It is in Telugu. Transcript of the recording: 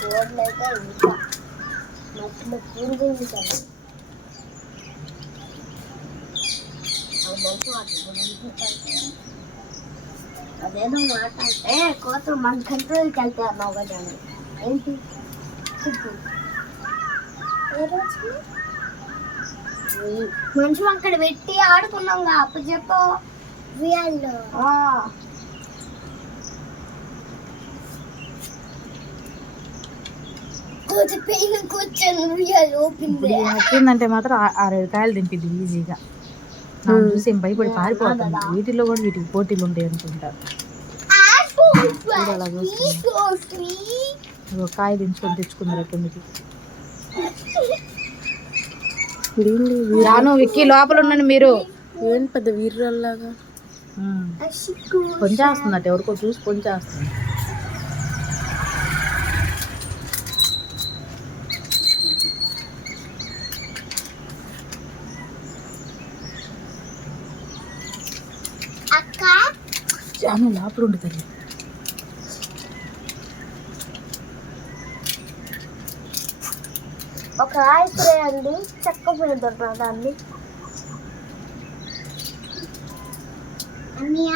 కోడ్లు అయితే ఇంకా మట్టి పూర్వీకులు అదేదో మాట అంటే కోతలు మన కంట్రోల్కి వెళ్తే అన్నావు కదా ఏంటి మనుషులు అక్కడ పెట్టి ఆడుకున్నాం అప్పుడు చెప్పు ఏంటంటే మాత్రం 6-7 కాయలు దింపిద్ది ఈజీగా. చూసి ఏం భయపడి పారిపోతుంది. వీటిల్లో కూడా వీటికి పోటీలు ఉంటాయి అనుకుంటారు. అలా చూస్తుంది కాయ దించుకొని తెచ్చుకున్నారు కిందకి. రాను విక్కీ లోపల ఉండండి మీరు. ఏం పెద్ద వీర్రాల్లాగా పొంచేస్తుందట ఎవరికో చూసి పొంచేస్తుంది. జాను లోపల ఉండు తల్లి. ఒక ఆయిల్ అండి చెక్క పోయిందండి అన్నయ్య